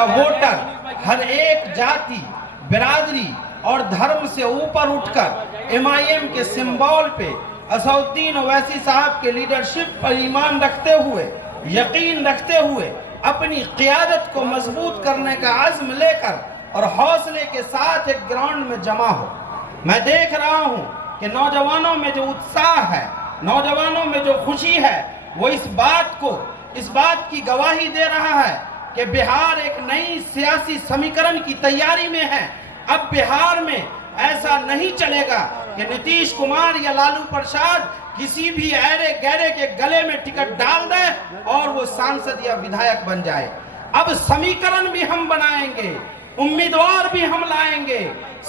का वोटर हर एक जाति, बिरादरी और धर्म से ऊपर उठकर MIM के सिंबल पे असदुद्दीन ओवैसी साहब के लीडरशिप पर ईमान रखते हुए, यकीन रखते हुए अपनी क़ियादत को मजबूत करने का अज़्म लेकर और हौसले के साथ एक ग्राउंड में जमा हो। मैं देख रहा हूँ कि नौजवानों में जो उत्साह है, नौजवानों में जो खुशी है, वो इस बात की गवाही दे रहा है कि बिहार एक नई सियासी समीकरण की तैयारी में है। अब बिहार में ऐसा नहीं चलेगा कि नीतीश कुमार या लालू प्रसाद किसी भी ऐरे गैरे के गले में टिकट डाल दे और वो सांसद या विधायक बन जाए। अब समीकरण भी हम बनाएंगे, उम्मीदवार भी हम लाएंगे,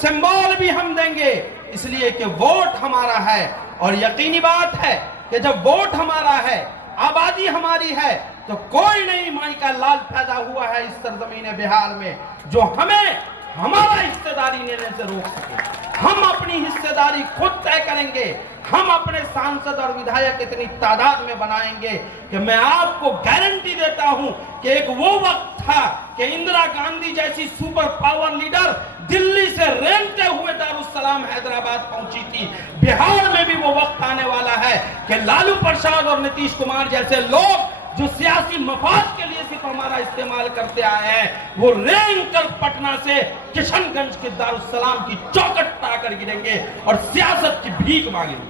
सिंबल भी हम देंगे, इसलिए कि वोट हमारा है। और यकीनी बात है कि जब वोट हमारा है, आबादी हमारी है, तो कोई नई माई का लाल पैदा हुआ है इस सरजमीन बिहार में जो हमें हमारा हिस्सेदारी लेने से रोक सके। हम अपनी हिस्सेदारी खुद तय करेंगे। हम अपने सांसद और विधायक इतनी तादाद में बनाएंगे कि मैं आपको गारंटी देता हूं कि एक वो वक्त था कि इंदिरा गांधी जैसी सुपर पावर लीडर दिल्ली से रेंगते हुए दारुस्सलाम हैदराबाद पहुंची थी। बिहार में भी वो वक्त आने वाला है कि लालू प्रसाद और नीतीश कुमार जैसे लोग जो सियासी मफाद के लिए सिर्फ हमारा इस्तेमाल करते आए हैं, वो रेंग कर पटना से किशनगंज के दारुस्सलाम की चौखट पर आकर गिरेंगे और सियासत की भीख मांगेंगे।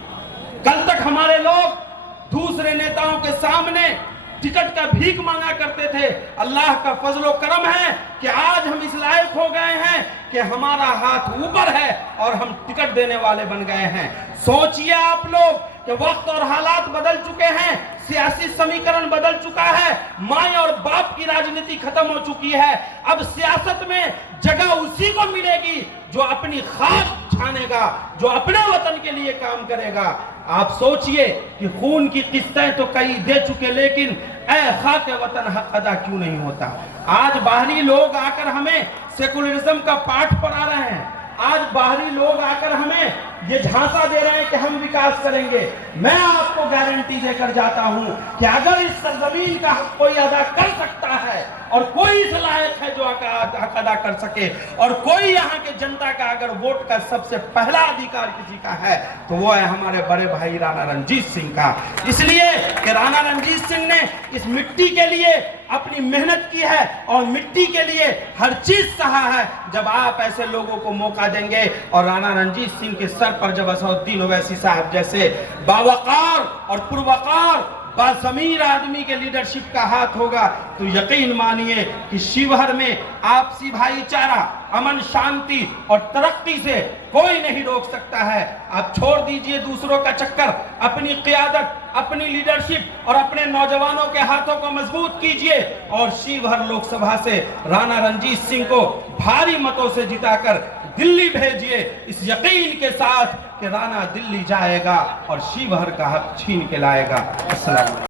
कल तक हमारे लोग दूसरे नेताओं के सामने टिकट का भीख मांगा करते थे। अल्लाह का फजलो करम है कि आज हम इस लायक हो गए हैं कि हमारा हाथ ऊपर है और हम टिकट देने वाले बन गए हैं। सोचिए आप लोग कि वक्त और हालात बदल चुके हैं, सियासी समीकरण बदल चुका है, माँ और बाप की राजनीति खत्म हो चुकी है। अब सियासत में जगह उसी को मिलेगी जो अपनी खाक छानेगा, जो अपने वतन के लिए काम करेगा। आप सोचिए कि खून की किस्तें तो कई दे चुके, लेकिन ऐ खाके वतन हक अदा क्यों नहीं होता। आज बाहरी लोग आकर हमें सेकुलरिज्म का पाठ पढ़ा रहे हैं। आज बाहरी लोग आकर हमें ये झांसा दे रहे हैं कि हम विकास करेंगे। मैं आपको गारंटी देकर जाता हूं कि अगर इस सरजमीन का हक कोई अदा कर सकता है और कोई इस लायक है जो हक अदा कर सके, और कोई यहाँ के जनता का अगर वोट का सबसे पहला अधिकार किसी का है तो वो है हमारे बड़े भाई राणा रणजीत सिंह का। इसलिए कि राणा रणजीत सिंह ने इस मिट्टी के लिए अपनी मेहनत की है और मिट्टी के लिए हर चीज सहा है। जब आप ऐसे लोगों को मौका देंगे और राणा रणजीत सिंह के सर पर जब असदुद्दीन ओवैसी साहब जैसे बावकार और पुरवकार बाज़मीर आदमी के लीडरशिप का हाथ होगा तो यकीन मानिए कि शिवहर में आपसी भाईचारा, अमन, शांति और तरक्की से कोई नहीं रोक सकता है। आप छोड़ दीजिए दूसरों का चक्कर, अपनी क़ियादत, अपनी लीडरशिप और अपने नौजवानों के हाथों को मजबूत कीजिए और शिवहर लोकसभा से राणा रणजीत सिंह को भारी मतों से जिताकर दिल्ली भेजिए, इस यकीन के साथ कि राणा दिल्ली जाएगा और शिवहर का हक छीन के लाएगा। अस्सलाम।